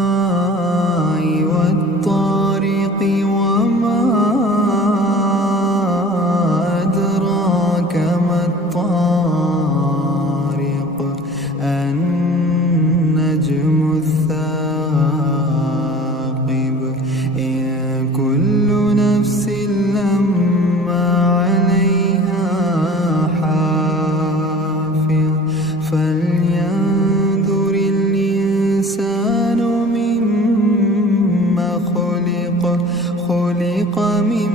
والسماء والطارق وما أدراك ما الطارق النجم الثاقب إن كل نفس لما عليها حافظ فلينظر الإنسان مما خلق من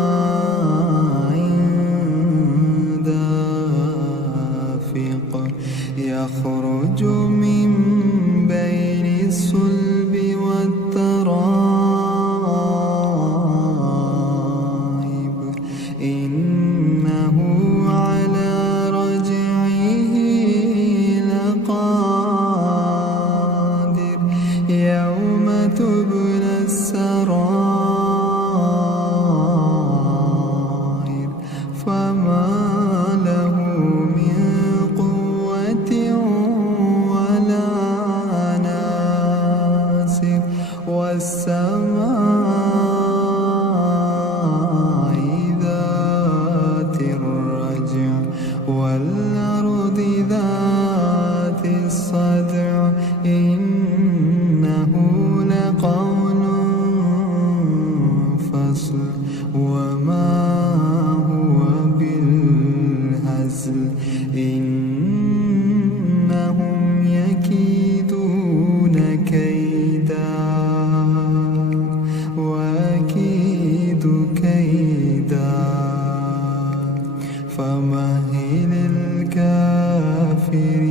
ماء دافق يخرج من بين الصلب والترائب إنه على رجعه لقادر يوم تبلى السرائر فما له من قوة ولا ناصر والسماء ذات الرجع والأرض ذات الصدع إنه لقول فصل وما هو بالهزل إنهم يكيدون كيدا وأكيد كيدا فمهل الكافرين